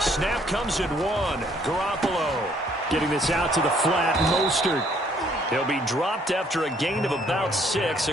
Snap comes at one. Garoppolo getting this out to the flat. Mostert. He'll be dropped after a gain of about 6.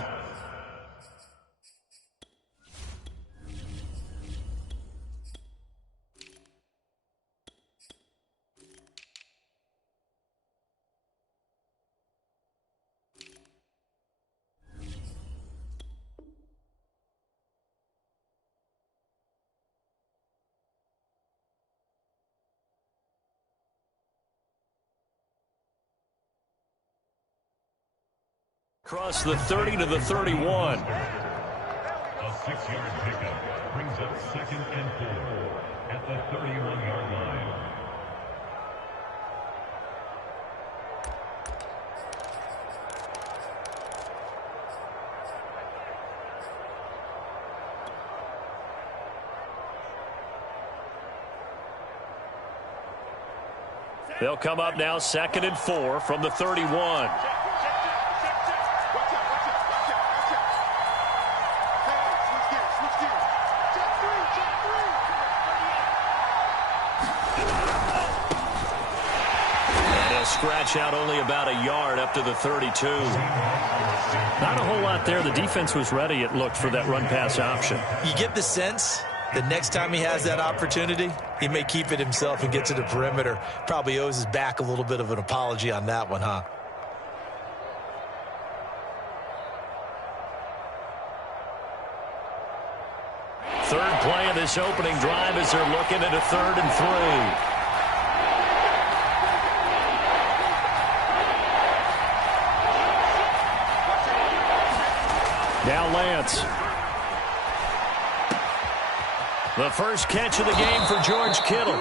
Across the 30 to the 31. A 6-yard pickup brings up 2nd and 4 at the 31-yard line. They'll come up now 2nd and 4 from the 31. Scratch out only about a yard up to the 32. Not a whole lot there. The defense was ready, it looked, for that run-pass option. You get the sense that next time he has that opportunity, he may keep it himself and get to the perimeter. Probably owes his back a little bit of an apology on that one, huh? Third play of this opening drive as they're looking at a 3rd and 3. Now Lance. The first catch of the game for George Kittle.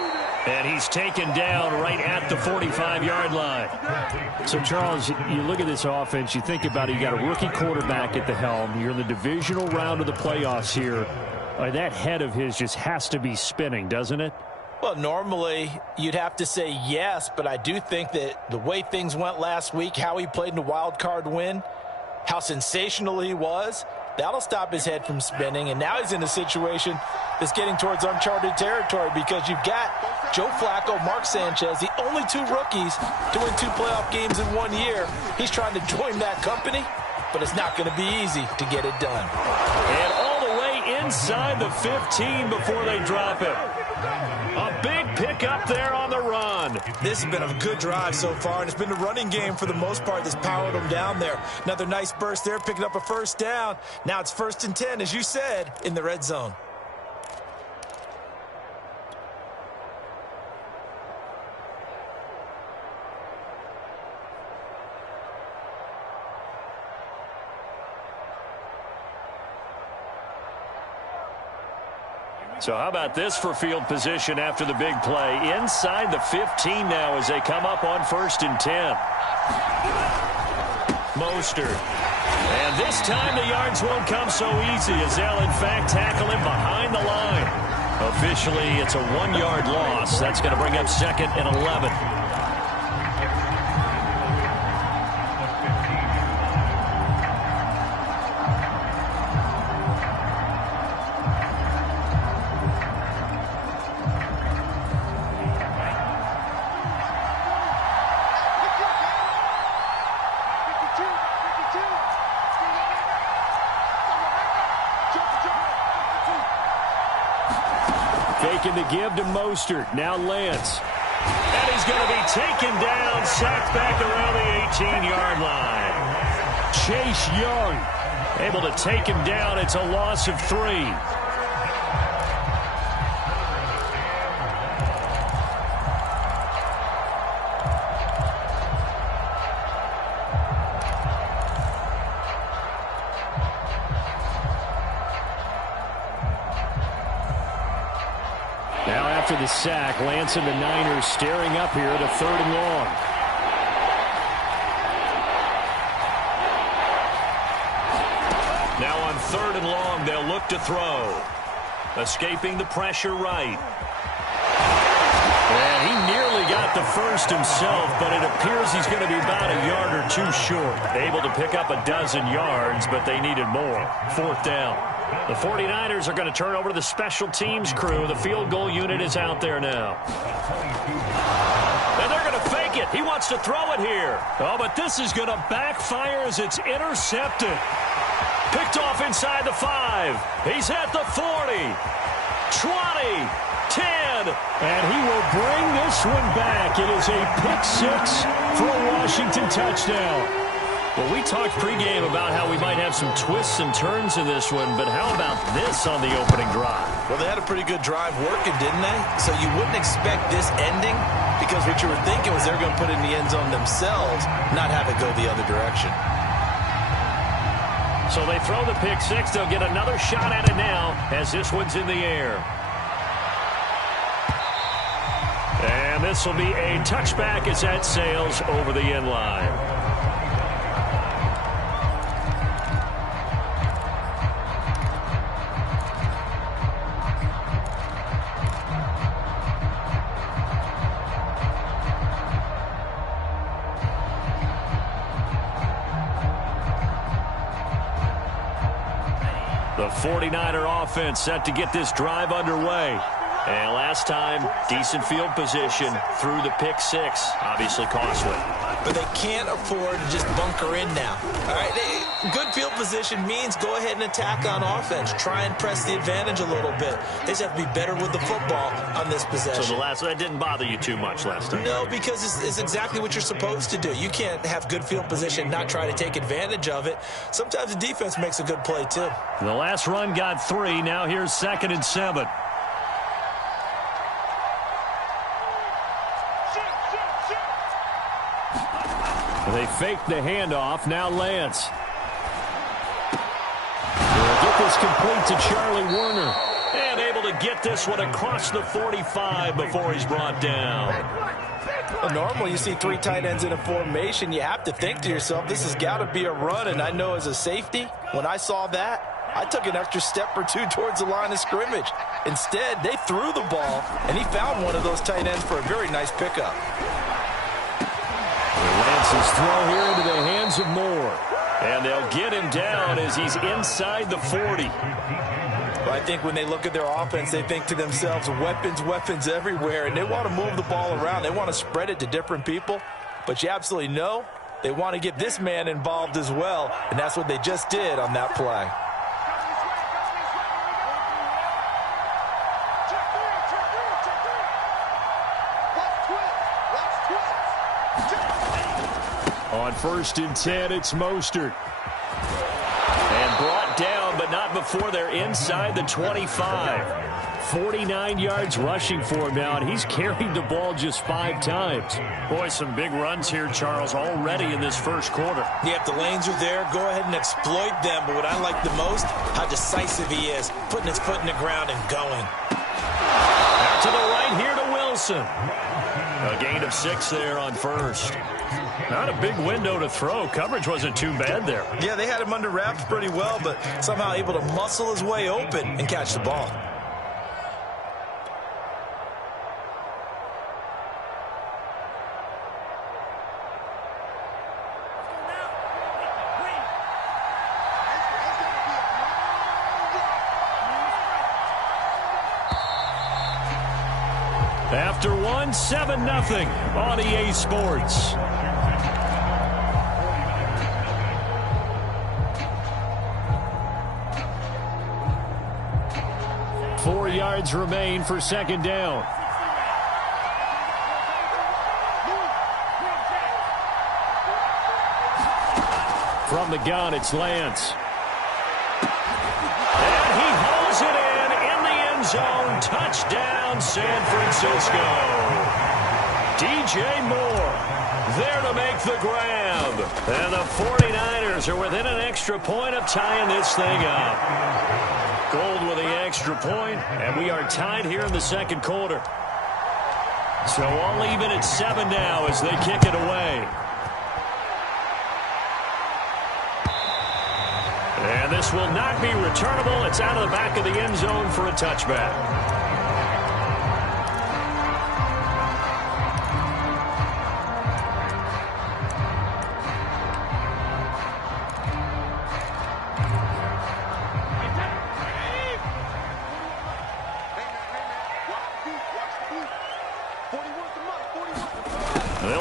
And he's taken down right at the 45-yard line. So, Charles, you look at this offense, you think about it, you got a rookie quarterback at the helm. You're in the divisional round of the playoffs here. That head of his just has to be spinning, doesn't it? Well, normally you'd have to say yes, but I do think that the way things went last week, how he played in the wild card win, how sensational he was, that'll stop his head from spinning. And now he's in a situation that's getting towards uncharted territory because you've got Joe Flacco, Mark Sanchez, the only 2 rookies to win 2 playoff games in 1 year. He's trying to join that company, but it's not going to be easy to get it done. And all the way inside the 15 before they drop it. A big pickup there on the run. This has been a good drive so far, and it's been the running game for the most part that's powered them down there. Another nice burst there, picking up a first down. Now it's 1st and 10, as you said, in the red zone. So how about this for field position after the big play? Inside the 15 now as they come up on 1st and 10. Mostert. And this time the yards won't come so easy as they'll in fact tackle him behind the line. Officially, it's a 1-yard loss. That's going to bring up 2nd and 11. Faking the give to Mostert. Now Lance. And he's going to be taken down, sacked back around the 18-yard line. Chase Young able to take him down. It's a loss of 3. After the sack, Lance and the Niners staring up here at a 3rd and long. Now on 3rd and long, they'll look to throw. Escaping the pressure right. And he nearly got got the first himself, but it appears he's going to be about a yard or two short. Able to pick up a dozen yards, but they needed more. 4th down. The 49ers are going to turn over to the special teams crew. The field goal unit is out there now. And they're going to fake it. He wants to throw it here. Oh, but this is going to backfire as it's intercepted. Picked off inside the 5. He's at the 40. 20. 10. And he will bring this one back. It is a pick 6 for a Washington touchdown. Well, we talked pregame about how we might have some twists and turns in this one, but how about this on the opening drive? Well, they had a pretty good drive working, didn't they? So you wouldn't expect this ending because what you were thinking was they're going to put it in the end zone themselves, not have it go the other direction. So they throw the pick 6. They'll get another shot at it now as this one's in the air. And this will be a touchback as that sails over the end line. The 49er offense set to get this drive underway. And last time, decent field position through the pick 6. Obviously costly. But they can't afford to just bunker in now. All right, good field position means go ahead and attack on offense. Try and press the advantage a little bit. They just have to be better with the football on this possession. So that didn't bother you too much last time? No, because it's exactly what you're supposed to do. You can't have good field position and not try to take advantage of it. Sometimes the defense makes a good play, too. The last run got 3. Now here's 2nd and 7. They fake the handoff. Now Lance. They'll get this complete to Charlie Warner. And able to get this one across the 45 before he's brought down. Well, normally you see 3 tight ends in a formation. You have to think to yourself, this has got to be a run. And I know as a safety, when I saw that, I took an extra step or 2 towards the line of scrimmage. Instead, they threw the ball, and he found one of those tight ends for a very nice pickup. Lance's throw here into the hands of Moore. And they'll get him down as he's inside the 40. Well, I think when they look at their offense, they think to themselves, weapons everywhere, and they want to move the ball around. They want to spread it to different people, but you absolutely know they want to get this man involved as well, and that's what they just did on that play. On 1st and 10, it's Mostert. And brought down, but not before they're inside the 25. 49 yards rushing for him now, and he's carried the ball just 5 times. Boy, some big runs here, Charles, already in this first quarter. Yeah, if the lanes are there, go ahead and exploit them. But what I like the most, how decisive he is, putting his foot in the ground and going. Out to the right here to Wilson. A gain of 6 there on 1st. Not a big window to throw. Coverage wasn't too bad there. Yeah, they had him under wraps pretty well, but somehow able to muscle his way open and catch the ball. After 1, 7-0 on EA Sports. Four yards remain for 2nd down. From the gun, it's Lance. And he hauls it in the end zone. Touchdown, San Francisco. DJ Moore there to make the grab. And the 49ers are within an extra point of tying this thing up. Gold with the extra point, and we are tied here in the 2nd quarter. So all even at 7 now as they kick it away. And this will not be returnable. It's out of the back of the end zone for a touchback.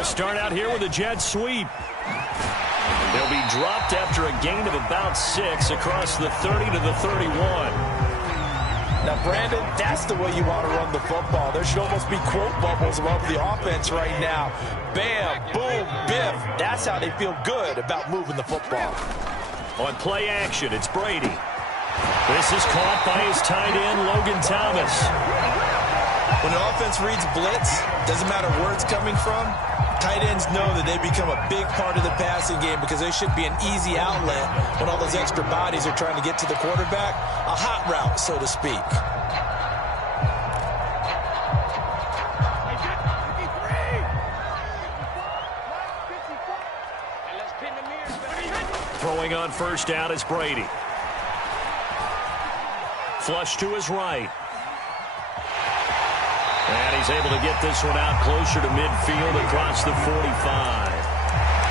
start out here with a jet sweep. They'll be dropped after a gain of about 6 across the 30 to the 31. Now, Brandon, that's the way you want to run the football. There should almost be quote bubbles above the offense right now. Bam, boom, biff. That's how they feel good about moving the football. On play action, it's Brady. This is caught by his tight end, Logan Thomas. When an offense reads blitz, doesn't matter where it's coming from, tight ends know that they become a big part of the passing game because they should be an easy outlet when all those extra bodies are trying to get to the quarterback. A hot route, so to speak. Throwing on first down is Brady. Flush to his right. And he's able to get this one out closer to midfield across the 45.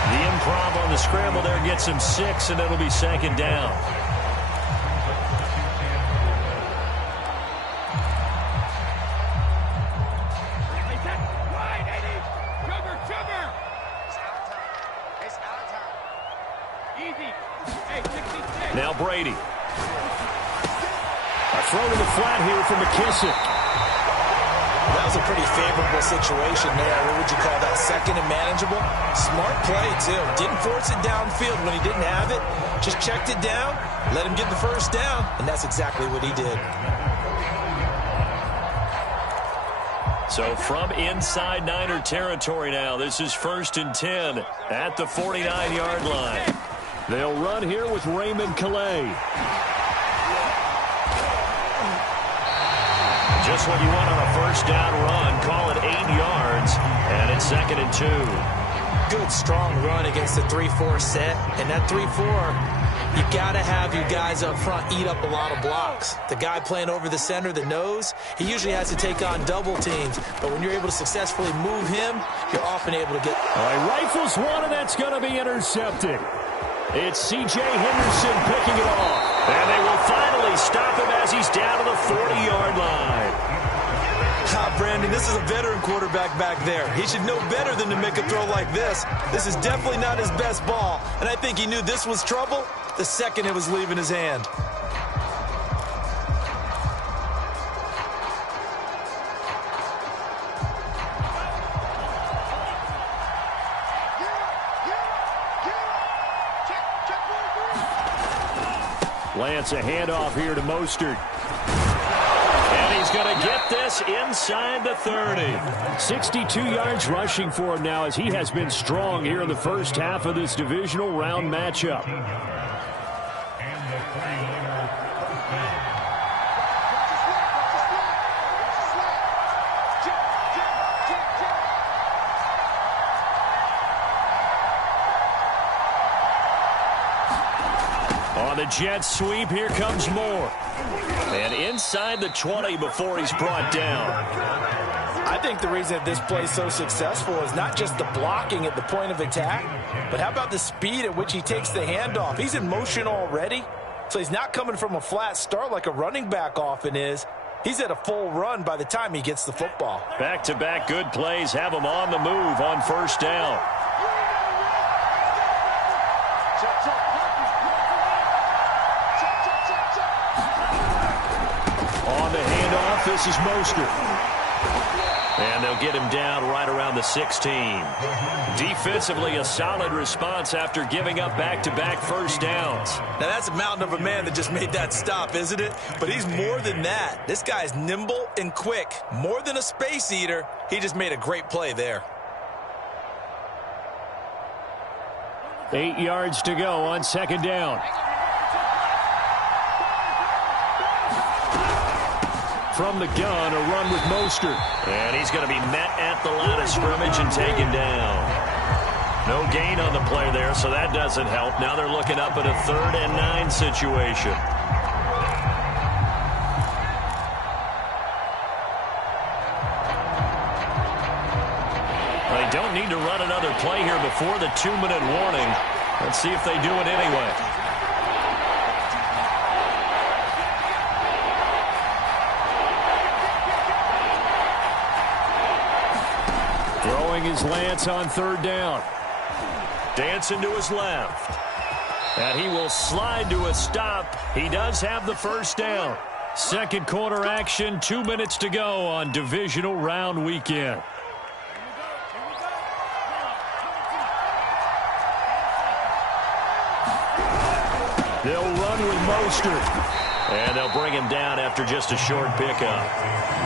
The improv on the scramble there gets him 6, and it'll be second down. Now Brady. A throw to the flat here for McKissick. That was a pretty favorable situation there. What would you call that? Second and manageable? Smart play, too. Didn't force it downfield when he didn't have it. Just checked it down, let him get the first down, and that's exactly what he did. So from inside Niner territory now, this is 1st and 10 at the 49-yard line. They'll run here with Raymond Calais. Just what you want on a first down run. Call it 8 yards, and it's 2nd and 2. Good, strong run against the 3-4 set. And that 3-4, you got to have your guys up front eat up a lot of blocks. The guy playing over the center, the nose, he usually has to take on double teams. But when you're able to successfully move him, you're often able to get... All right, rifles one, and that's going to be intercepted. It's C.J. Henderson picking it off. And they will finally stop him as he's down to the 40-yard line. Brandon, this is a veteran quarterback back there. He should know better than to make a throw like this. This is definitely not his best ball, and I think he knew this was trouble the second it was leaving his hand. Lance, a handoff here to Mostert. And he's going to get this inside the 30. 62 yards rushing for him now as he has been strong here in the first half of this divisional round matchup. On the jet sweep, here comes Moore. And inside the 20 before he's brought down. I think the reason that this play is so successful is not just the blocking at the point of attack, but how about the speed at which he takes the handoff? He's in motion already, so he's not coming from a flat start like a running back often is. He's at a full run by the time he gets the football. Back-to-back good plays have him on the move on first down. On the handoff, this is Mostert. And they'll get him down right around the 16. Defensively, a solid response after giving up back-to-back first downs. Now, that's a mountain of a man that just made that stop, isn't it? But he's more than that. This guy's nimble and quick. More than a space eater, he just made a great play there. 8 yards to go on second down. From the gun, a run with Mostert. And he's going to be met at the line of scrimmage and taken down. No gain on the play there, so that doesn't help. Now they're looking up at a 3rd and 9 situation. They don't need to run another play here before the 2-minute warning. Let's see if they do it anyway. throwing is Lance on third down. Dancing to his left. And he will slide to a stop. He does have the first down. Second quarter action, 2 minutes to go on divisional round weekend. They'll run with Mostert. And they'll bring him down after just a short pickup.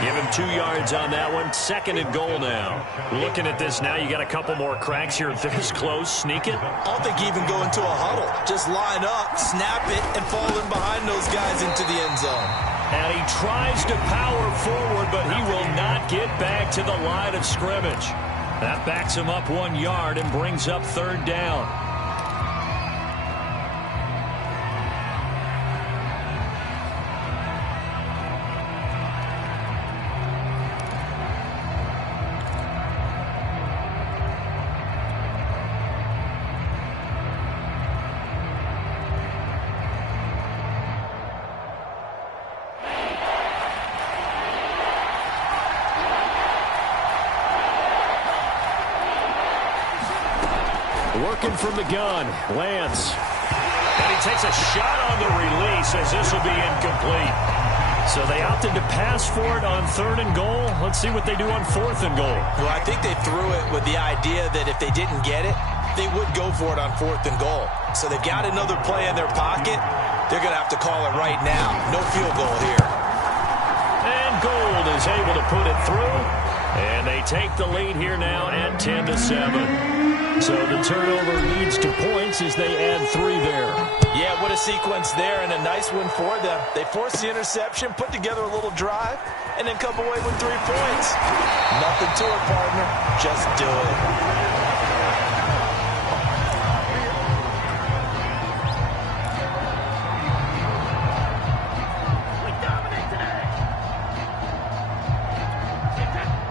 Give him 2 yards on that one. Second and goal now. Looking at this now, you got a couple more cracks here. This close, sneak it. I don't think even go into a huddle. Just line up, snap it, and fall in behind those guys into the end zone. And he tries to power forward, but he will not get back to the line of scrimmage. That backs him up 1 yard and brings up third down. Working from the gun, Lance. And he takes a shot on the release as this will be incomplete. So they opted to pass for it on third and goal. Let's see what they do on fourth and goal. Well, I think they threw it with the idea that if they didn't get it, they would go for it on fourth and goal. So they've got another play in their pocket. They're going to have to call it right now. No field goal here. And Gould is able to put it through. And they take the lead here now at 10-7. So the turnover leads to points as they add 3 there. Yeah, what a sequence there, and a nice one for them. They forced the interception, put together a little drive, and then come away with 3 points. Nothing to it, partner. Just do it.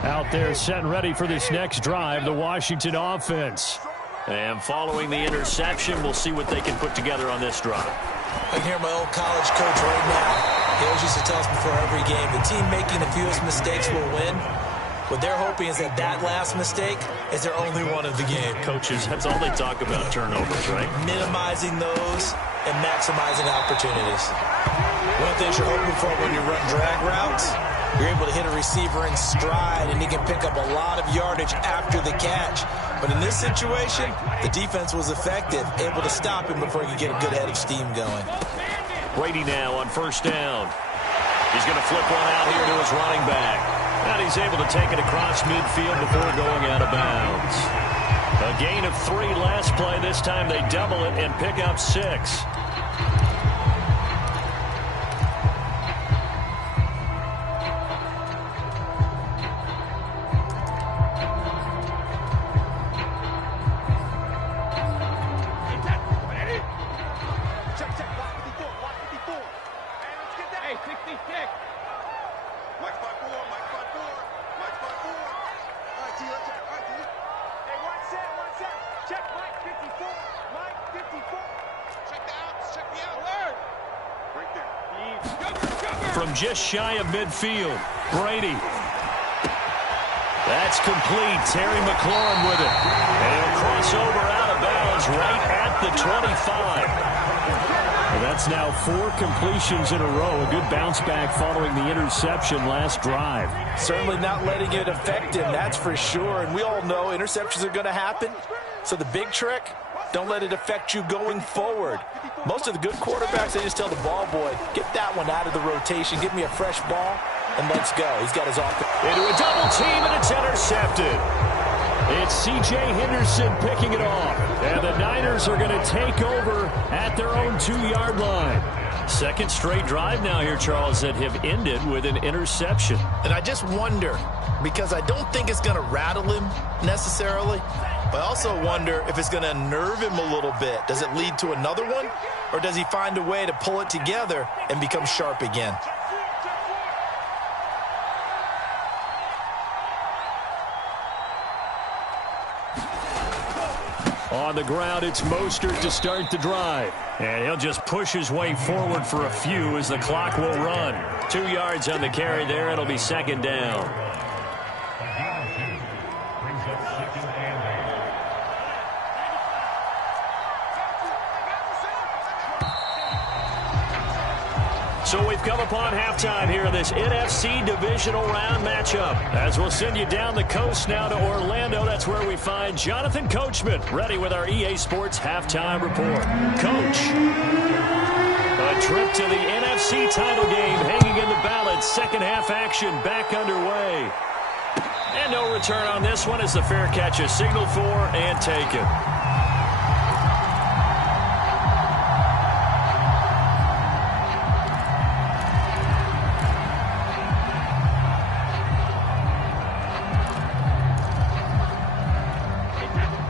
Out there set and ready for this next drive, the Washington offense. And following the interception, we'll see what they can put together on this drive. I can hear my old college coach right now. He always used to tell us before every game, the team making the fewest mistakes will win. What they're hoping is that that last mistake is their only one of the game. Coaches, that's all they talk about, turnovers, right? Minimizing those and maximizing opportunities. One of the things you're hoping for when you run drag routes, you're able to hit a receiver in stride, and he can pick up a lot of yardage after the catch. But in this situation, the defense was effective, able to stop him before he could get a good head of steam going. Brady now on first down. He's going to flip one out here to his running back. And he's able to take it across midfield before going out of bounds. A gain of 3 last play. This time they double it and pick up 6. From just shy of midfield, Brady. That's complete. Terry McLaurin with it. And he'll cross over out of bounds right at the 25. Well, that's now 4 completions in a row. A good bounce back following the interception last drive. Certainly not letting it affect him, that's for sure. And we all know interceptions are going to happen. So the big trick, don't let it affect you going forward. Most of the good quarterbacks, they just tell the ball boy, get that one out of the rotation, give me a fresh ball, and let's go. He's got his offense. Into a double team, and it's intercepted. It's C.J. Henderson picking it off. And the Niners are going to take over at their own 2-yard line. Second straight drive now here, Charles, that have ended with an interception. And I just wonder, because I don't think it's going to rattle him necessarily, but I also wonder if it's going to unnerve him a little bit. Does it lead to another one? Or does he find a way to pull it together and become sharp again? On the ground, it's Mostert to start the drive. And he'll just push his way forward for a few as the clock will run. 2 yards on the carry there. It'll be second down. Brings up second So we've come upon halftime here in this NFC divisional round matchup. As we'll send you down the coast now to Orlando, that's where we find Jonathan Coachman ready with our EA Sports halftime report. Coach, a trip to the NFC title game hanging in the balance. Second half action back underway. And no return on this one as the fair catch is signaled for and taken.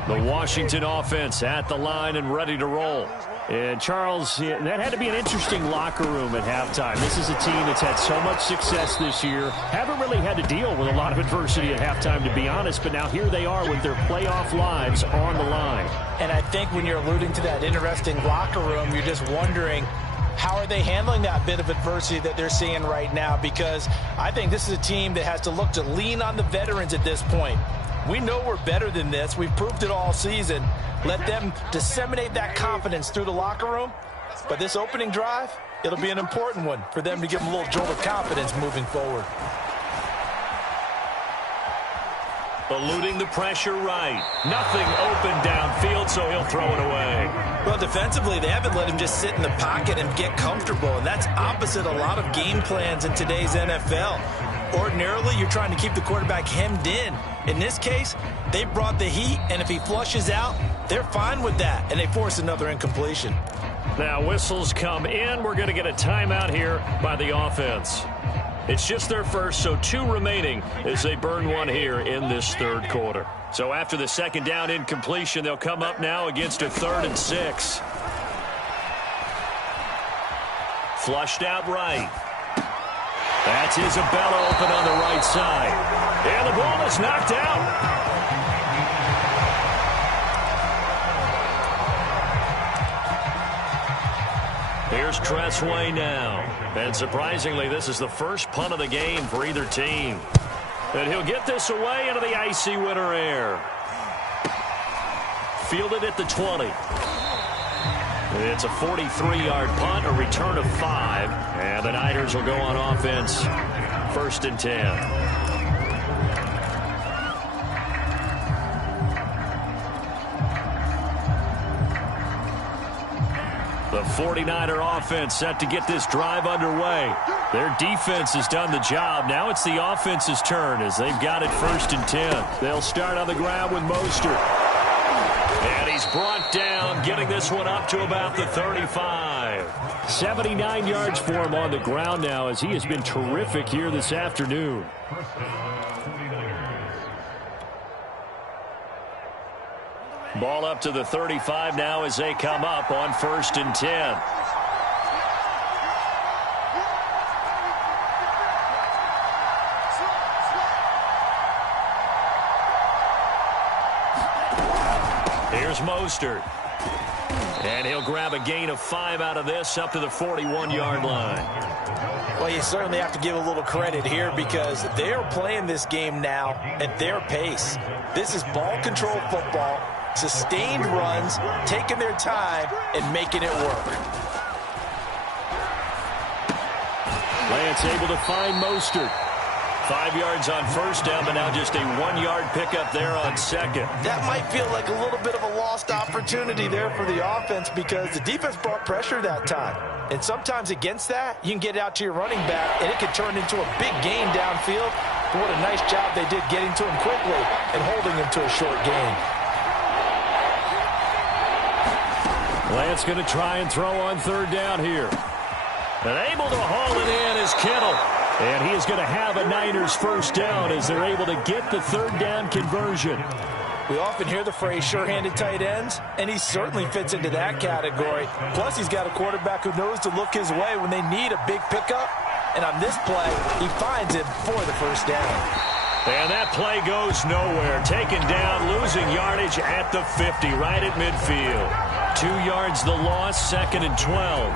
The Washington offense at the line and ready to roll. And, Charles, that had to be an interesting locker room at halftime. This is a team that's had so much success this year. Haven't really had to deal with a lot of adversity at halftime, to be honest. But now here they are with their playoff lives on the line. And I think when you're alluding to that interesting locker room, you're just wondering, how are they handling that bit of adversity that they're seeing right now? Because I think this is a team that has to look to lean on the veterans at this point. We know we're better than this. We've proved it all season. Let them disseminate that confidence through the locker room. But this opening drive, it'll be an important one for them to give them a little jolt of confidence moving forward. Eluding the pressure right. Nothing open downfield, so he'll throw it away. Well, defensively, they haven't let him just sit in the pocket and get comfortable. And that's opposite a lot of game plans in today's NFL. Ordinarily, you're trying to keep the quarterback hemmed in. In this case, they brought the heat, and if he flushes out, they're fine with that, and they force another incompletion. Now whistles come in. We're going to get a timeout here by the offense. It's just their first, so 2 remaining as they burn one here in this third quarter. So after the second down incompletion, they'll come up now against a 3rd and 6. Flushed out right. That's Isabella open on the right side. And the ball is knocked out. Here's Tressway now. And surprisingly, this is the first punt of the game for either team. And he'll get this away into the icy winter air. Fielded at the 20. It's a 43-yard punt, a return of 5. And the Niners will go on offense, 1st and 10. The 49er offense set to get this drive underway. Their defense has done the job. Now it's the offense's turn as they've got it 1st and 10. They'll start on the ground with Mostert. And he's brought down, getting this one up to about the 35. 79 yards for him on the ground now as he has been terrific here this afternoon. Ball up to the 35 now as they come up on 1st and 10. Here's Mostert. And he'll grab a gain of 5 out of this up to the 41-yard line. Well, you certainly have to give a little credit here because they are playing this game now at their pace. This is ball control football, sustained runs, taking their time, and making it work. Lance able to find Mostert. 5 yards on 1st down, but now just a 1-yard pickup there on 2nd. That might feel like a little bit of a lost opportunity there for the offense because the defense brought pressure that time. And sometimes against that, you can get out to your running back, and it could turn into a big gain downfield. But what a nice job they did getting to him quickly and holding him to a short gain. Lance going to try and throw on 3rd down here. And able to haul it in is Kittle. And he is going to have a Niners 1st down as they're able to get the 3rd down conversion. We often hear the phrase sure-handed tight ends, and he certainly fits into that category. Plus, he's got a quarterback who knows to look his way when they need a big pickup. And on this play, he finds him for the 1st down. And that play goes nowhere. Taken down, losing yardage at the 50, right at midfield. 2 yards the loss, 2nd and 12.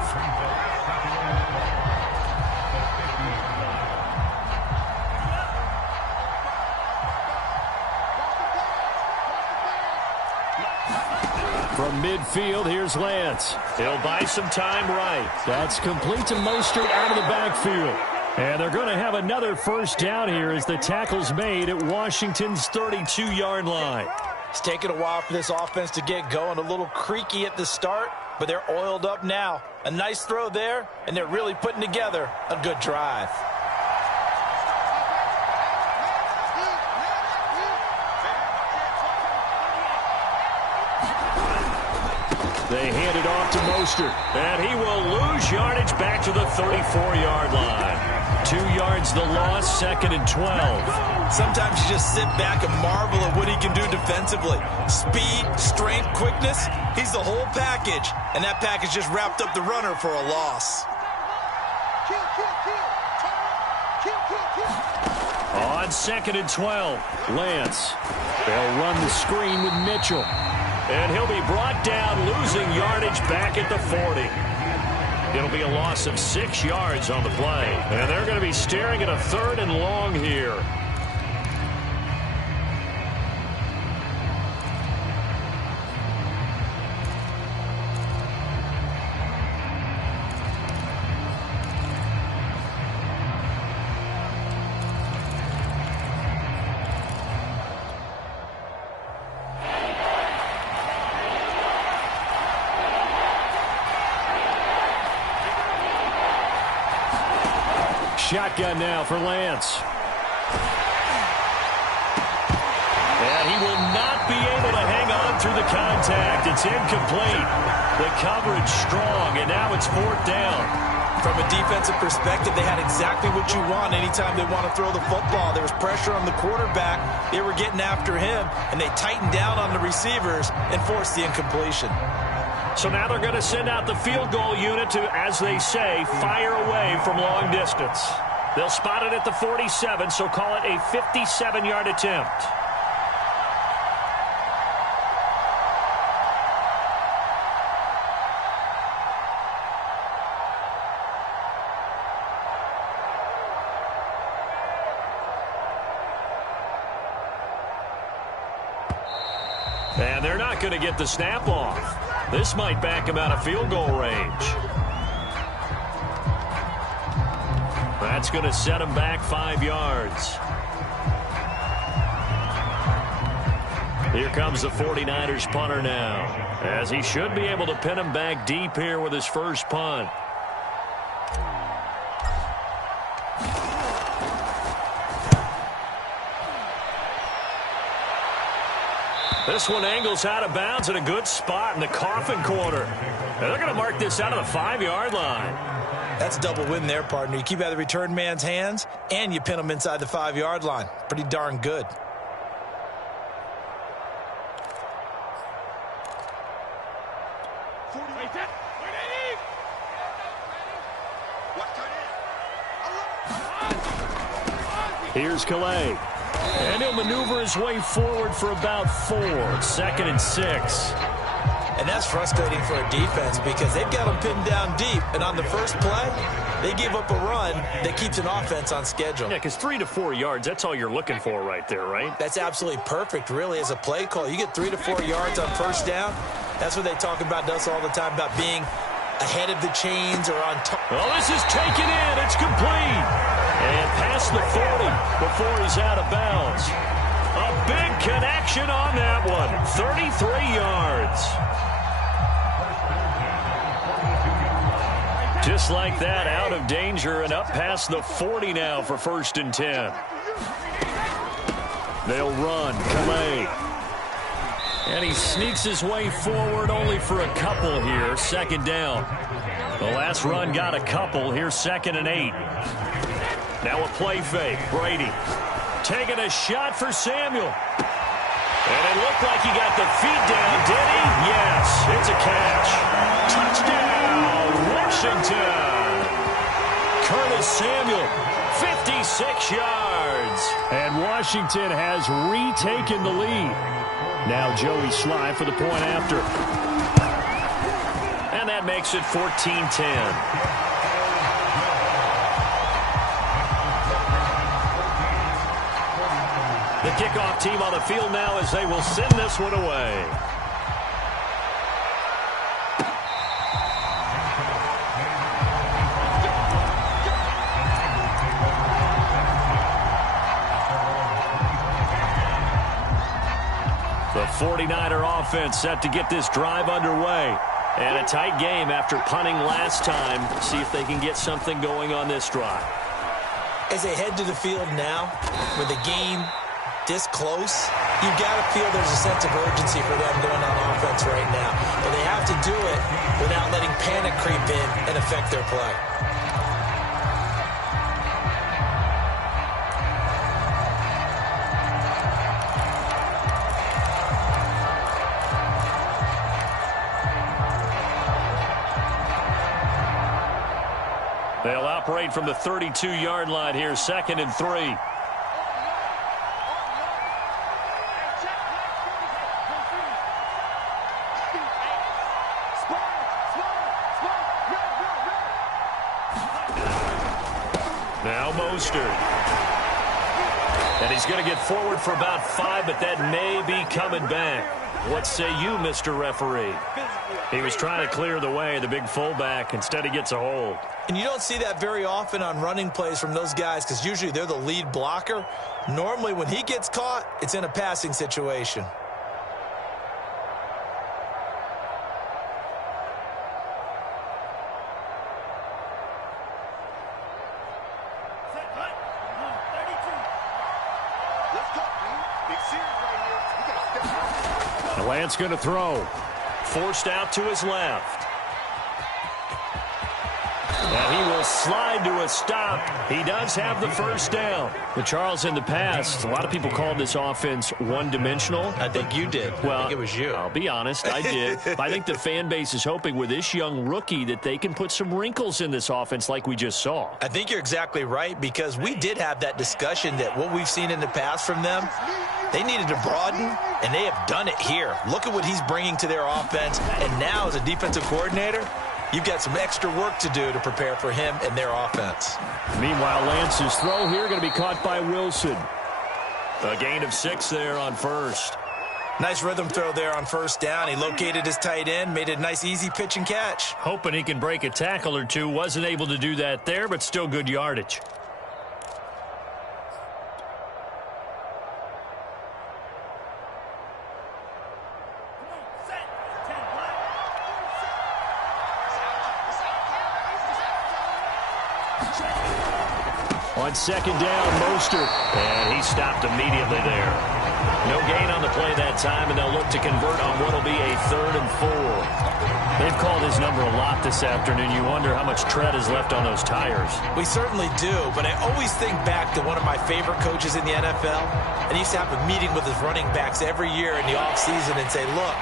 From midfield, here's Lance. He'll buy some time right. That's complete to Mostert out of the backfield. And they're going to have another first down here as the tackle's made at Washington's 32-yard line. It's taken a while for this offense to get going. A little creaky at the start, but they're oiled up now. A nice throw there, and they're really putting together a good drive. They hand it off to Mostert, and he will lose yardage back to the 34-yard line. 2 yards the loss, 2nd and 12. Sometimes you just sit back and marvel at what he can do defensively. Speed, strength, quickness, he's the whole package. And that package just wrapped up the runner for a loss. On 2nd and 12, Lance. They'll run the screen with Mitchell. And he'll be brought down, losing yardage back at the 40. It'll be a loss of 6 yards on the play. And they're going to be staring at a 3rd and long here. Shotgun now for Lance. And he will not be able to hang on through the contact. It's incomplete. The coverage strong, and now it's 4th down. From a defensive perspective, they had exactly what you want anytime they want to throw the football. There was pressure on the quarterback. They were getting after him, and they tightened down on the receivers and forced the incompletion. So now they're going to send out the field goal unit to, as they say, fire away from long distance. They'll spot it at the 47, so call it a 57-yard attempt. And they're not going to get the snap off. This might back him out of field goal range. That's going to set him back 5 yards. Here comes the 49ers punter now, as he should be able to pin him back deep here with his first punt. This one angles out of bounds in a good spot in the coffin corner. And they're going to mark this out of the 5-yard line. That's a double win there, partner. You keep out of the return man's hands, and you pin him inside the 5-yard line. Pretty darn good. Here's Calais. And he'll maneuver his way forward for about 4. 2nd and 6. And that's frustrating for a defense because they've got them pinned down deep. And on the first play, they give up a run that keeps an offense on schedule. Yeah, because 3 to 4 yards, that's all you're looking for right there, right? That's absolutely perfect, really, as a play call. You get 3 to 4 yards on first down. That's what they talk about us all the time, about being ahead of the chains or on top. Well, this is taken in. It's complete. And past the 40 before he's out of bounds. A big connection on that one. 33 yards. Just like that, out of danger and up past the 40 now for 1st and 10. They'll run. Calais. And he sneaks his way forward only for a couple here. 2nd down. The last run got a couple. Here's 2nd and 8. Now a play fake. Brady taking a shot for Samuel. And it looked like he got the feet down, did he? Yes, it's a catch. Touchdown, Washington. Curtis Samuel, 56 yards. And Washington has retaken the lead. Now Joey Sly for the point after. And that makes it 14-10. The kickoff team on the field now as they will send this one away. 49er offense set to get this drive underway. And a tight game after punting last time. See if they can get something going on this drive. As they head to the field now, with the game this close, you've got to feel there's a sense of urgency for them going on offense right now. But they have to do it without letting panic creep in and affect their play. They'll operate from the 32-yard line here, 2nd and 3. Now Mostert. And he's going to get forward for about 5, but that may be coming back. What say you, Mr. Referee? He was trying to clear the way, the big fullback. Instead, he gets a hold. And you don't see that very often on running plays from those guys because usually they're the lead blocker. Normally, when he gets caught, it's in a passing situation. Lance going to throw. Forced out to his left. And he will slide to a stop. He does have the first down. But Charles, in the past, a lot of people called this offense one-dimensional. I think you did. Well, I think it was you. I'll be honest, I did. But I think the fan base is hoping with this young rookie that they can put some wrinkles in this offense like we just saw. I think you're exactly right because we did have that discussion that what we've seen in the past from them, they needed to broaden, and they have done it here. Look at what he's bringing to their offense. And now as a defensive coordinator, you've got some extra work to do to prepare for him and their offense. Meanwhile, Lance's throw here going to be caught by Wilson. A gain of 6 there on first. Nice rhythm throw there on first down. He located his tight end, made a nice easy pitch and catch. Hoping he can break a tackle or two. Wasn't able to do that there, but still good yardage. On second down, Mostert. And he stopped immediately there. No gain on the play that time, and they'll look to convert on what will be a 3rd and 4. They've called his number a lot this afternoon. You wonder how much tread is left on those tires. We certainly do, but I always think back to one of my favorite coaches in the NFL, and he used to have a meeting with his running backs every year in the offseason and say, look,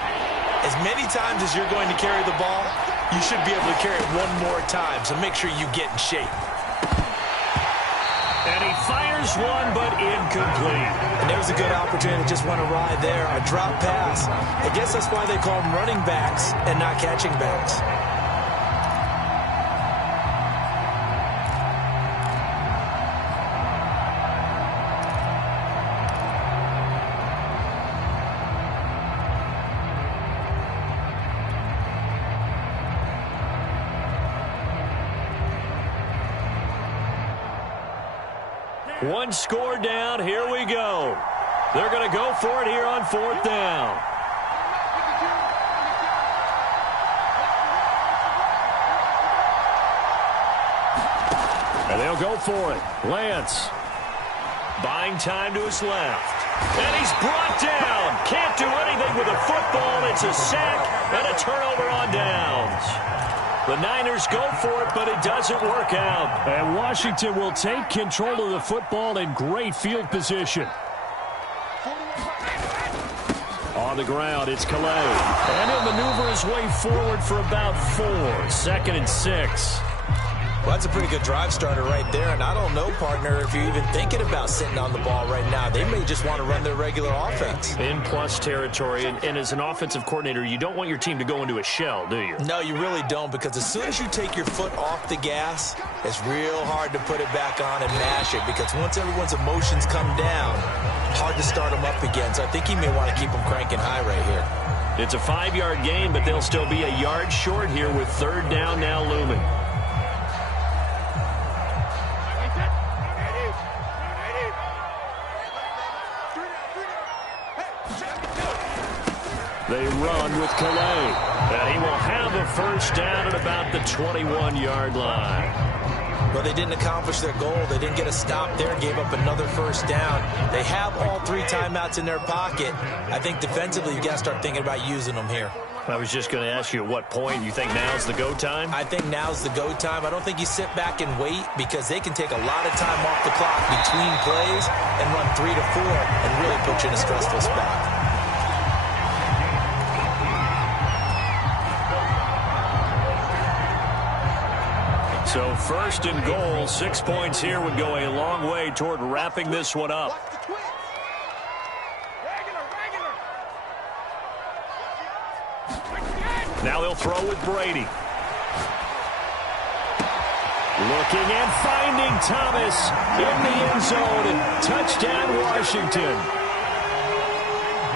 as many times as you're going to carry the ball, you should be able to carry it one more time, so make sure you get in shape. And he fires one, but incomplete. And there was a good opportunity that just went awry there. A drop pass. I guess that's why they call them running backs and not catching backs. One score down. Here we go. They're going to go for it here on 4th down. And they'll go for it. Lance. Buying time to his left. And he's brought down. Can't do anything with a football. It's a sack and a turnover on downs. The Niners go for it, but it doesn't work out. And Washington will take control of the football in great field position. On the ground, it's Calais. And he'll maneuver his way forward for about 4. 2nd and 6. Well, that's a pretty good drive starter right there, and I don't know, partner, if you're even thinking about sitting on the ball right now. They may just want to run their regular offense. In plus territory, and as an offensive coordinator, you don't want your team to go into a shell, do you? No, you really don't, because as soon as you take your foot off the gas, it's real hard to put it back on and mash it, because once everyone's emotions come down, hard to start them up again. So I think he may want to keep them cranking high right here. It's a 5-yard gain, but they'll still be a yard short here with 3rd down now looming. Calais. And he will have a first down at about the 21-yard line. Well, they didn't accomplish their goal. They didn't get a stop there, gave up another first down. They have all 3 timeouts in their pocket. I think defensively, you've got to start thinking about using them here. I was just going to ask you at what point you think now's the go time? I think now's the go time. I don't think you sit back and wait because they can take a lot of time off the clock between plays and run 3 to 4 and really put you in a stressful spot. So first and goal, 6 points here would go a long way toward wrapping this one up. Now they'll throw with Brady. Looking and finding Thomas in the end zone. Touchdown, Washington.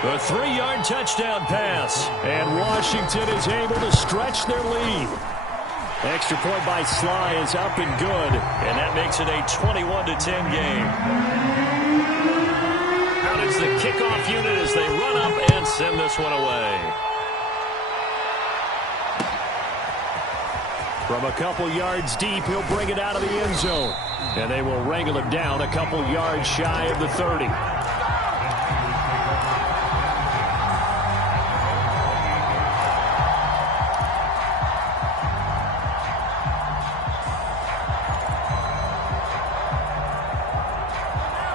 A 3-yard touchdown pass. And Washington is able to stretch their lead. Extra point by Sly is up and good. And that makes it a 21-10 game. Out is the kickoff unit as they run up and send this one away. From a couple yards deep, he'll bring it out of the end zone. And they will wrangle him down a couple yards shy of the 30.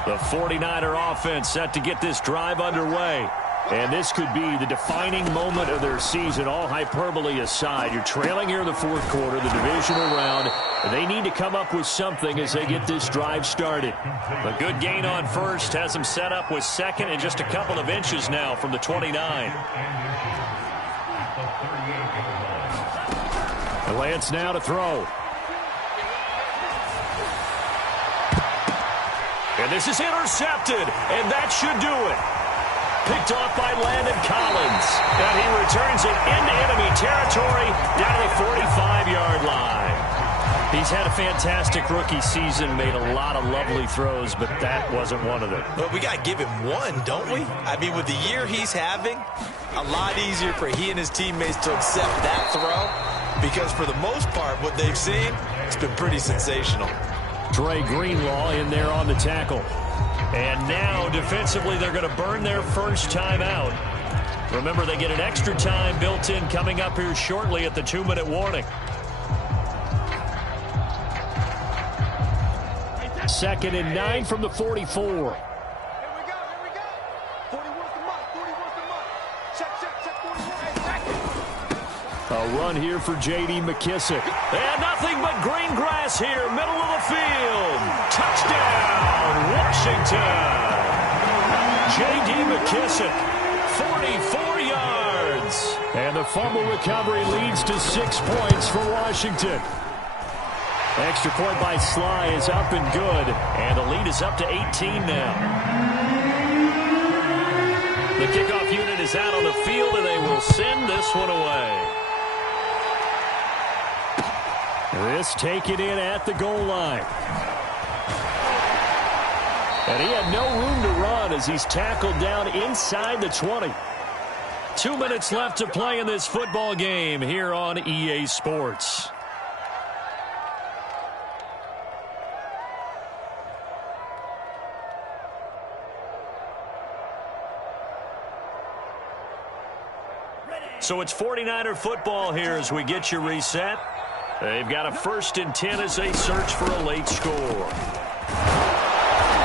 The 49er offense set to get this drive underway. And this could be the defining moment of their season, all hyperbole aside. You're trailing here in the fourth quarter, the divisional round. They need to come up with something as they get this drive started. A good gain on first has them set up with second and just a couple of inches now from the 29. Lance now to throw. And this is intercepted, and that should do it. Picked off by Landon Collins. And he returns it into enemy territory down to the 45-yard line. He's had a fantastic rookie season, made a lot of lovely throws, but that wasn't one of them. Well, we got to give him one, don't we? I mean, with the year he's having, a lot easier for he and his teammates to accept that throw because for the most part, what they've seen, it's been pretty sensational. Dre Greenlaw in there on the tackle. And now, defensively, they're going to burn their first time out. Remember, they get an extra time built in coming up here shortly at the 2-minute warning. Second and 9 from the 44. A run here for J.D. McKissick. And nothing but green grass here, middle of the field. Touchdown, Washington. J.D. McKissick, 44 yards. And the fumble recovery leads to 6 points for Washington. Extra point by Sly is up and good. And the lead is up to 18 now. The kickoff unit is out on the field, and they will send this one away. This taken in at the goal line. And he had no room to run as he's tackled down inside the 20. 2 minutes left to play in this football game here on EA Sports. So it's 49er football here as we get you reset. They've got a 1st and 10 as they search for a late score.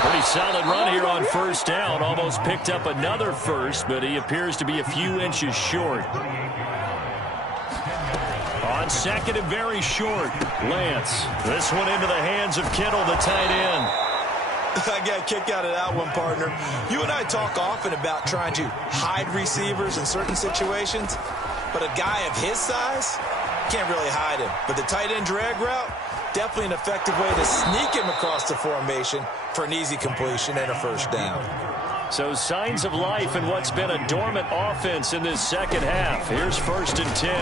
Pretty solid run here on first down. Almost picked up another first, but he appears to be a few inches short. On second and very short, Lance. This one into the hands of Kittle, the tight end. I got a kick out of that one, partner. You and I talk often about trying to hide receivers in certain situations, but a guy of his size can't really hide him. But the tight end drag route, definitely an effective way to sneak him across the formation for an easy completion and a first down. So signs of life in what's been a dormant offense in this second half. Here's 1st and 10.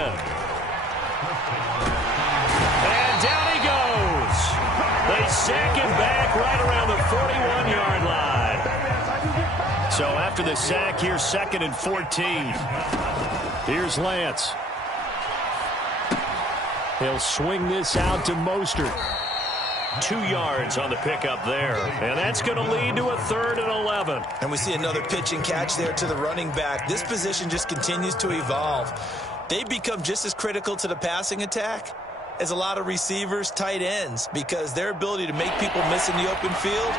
And down he goes. They sack him back right around the 41-yard line. So after the sack here, 2nd and 14. Here's Lance. He'll swing this out to Mostert. 2 yards on the pickup there. And that's going to lead to a 3rd and 11. And we see another pitch and catch there to the running back. This position just continues to evolve. They become just as critical to the passing attack as a lot of receivers, tight ends, because their ability to make people miss in the open field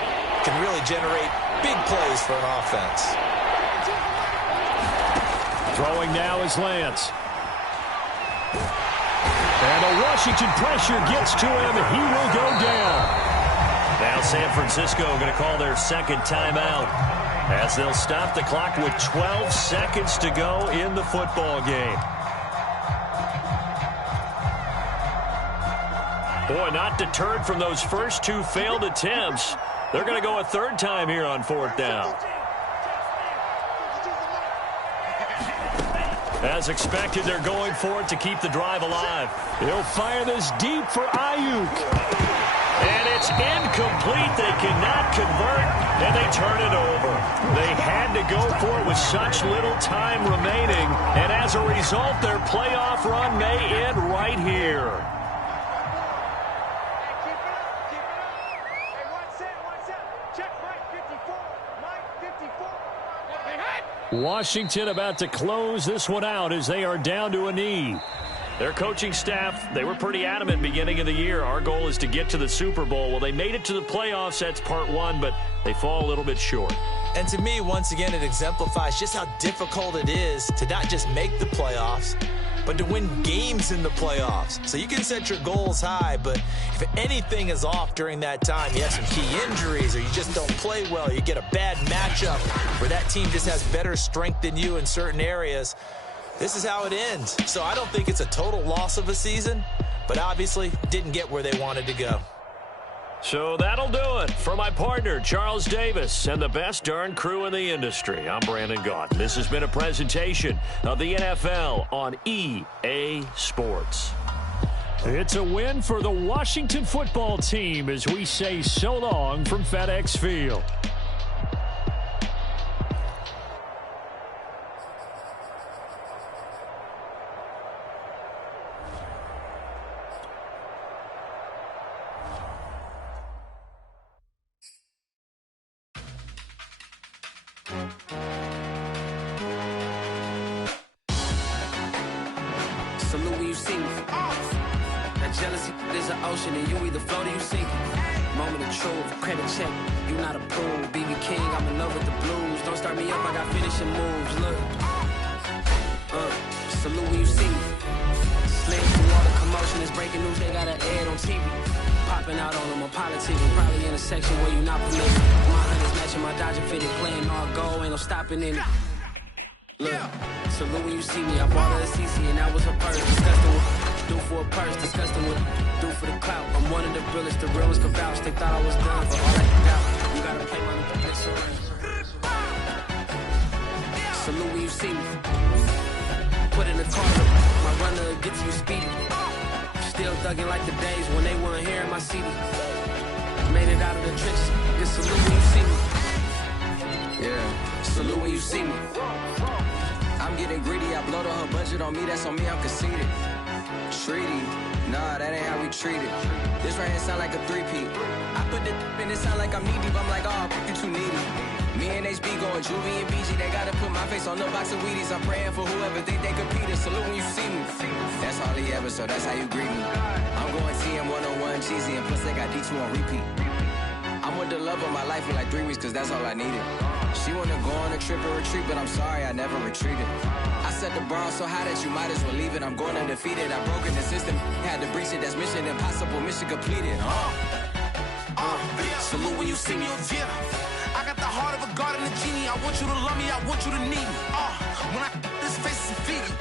can really generate big plays for an offense. Throwing now is Lance. And the Washington pressure gets to him. He will go down. Now San Francisco going to call their second timeout as they'll stop the clock with 12 seconds to go in the football game. Boy, not deterred from those first 2 failed attempts. They're going to go a 3rd time here on 4th down. As expected, they're going for it to keep the drive alive. He'll fire this deep for Ayuk. And it's incomplete. They cannot convert, and they turn it over. They had to go for it with such little time remaining, and as a result, their playoff run may end right here. Washington about to close this one out as they are down to a knee. Their coaching staff, they were pretty adamant beginning of the year. Our goal is to get to the Super Bowl. Well, they made it to the playoffs. That's part 1, but they fall a little bit short. And to me, once again, it exemplifies just how difficult it is to not just make the playoffs, but to win games in the playoffs. So you can set your goals high, but if anything is off during that time, you have some key injuries or you just don't play well, you get a bad matchup where that team just has better strength than you in certain areas, this is how it ends. So I don't think it's a total loss of a season, but obviously didn't get where they wanted to go. So that'll do it for my partner, Charles Davis, and the best darn crew in the industry. I'm Brandon Gaudin. This has been a presentation of the NFL on EA Sports. It's a win for the Washington football team as we say so long from FedEx Field. Salute when you see me. That jealousy is an ocean, and you either float or you sink it. Moment of truth, credit check, you not approved. BB King, I'm in love with the blues. Don't start me up, I got finishing moves. Look, salute when you see me. Sling through all the commotion, it's breaking news, they got an ad on TV. Popping out on them on politics, probably in a section where you not permitted. My hunters matching my Dodger fitted, playing all goal, ain't no stopping in it. Look, salute when you see me. I bought her a CC and that was her purse. Disgusting with do for a purse, disgusting with do for the clout. I'm one of the realest, the realest can vouch. They thought I was done, but all that doubt. You gotta play my position. Salute when you see me. Put in the corner, my runner gets you speedy. Still thugging like the days when they weren't here in my city. Made it out of the trenches. Just salute when you see me. Yeah, salute when you see me. I'm getting greedy, I blowed all her budget on me, that's on me, I'm conceited. Treaty, nah, that ain't how we treat it. This right here sound like a three-peat. I put the in it sound like I'm knee deep, I'm like, oh, you too needy. Me and HB going Juvie and BG, they gotta put my face on the box of Wheaties. I'm praying for whoever think they competed, salute when you see me. That's all he ever, so that's how you greet me. I'm going TM 101 cheesy, and plus they got D2 on repeat. I'm with the love of my life for like 3 weeks, cause that's all I needed. She wanna go on a trip or retreat, but I'm sorry, I never retreated. I set the bar so high that you might as well leave it. I'm going undefeated, I broke in the system, had to breach it, that's mission impossible, mission completed. Salute when you see me, yeah. I got the heart of a god and a genie. I want you to love me, I want you to need me. When I this face is feeding.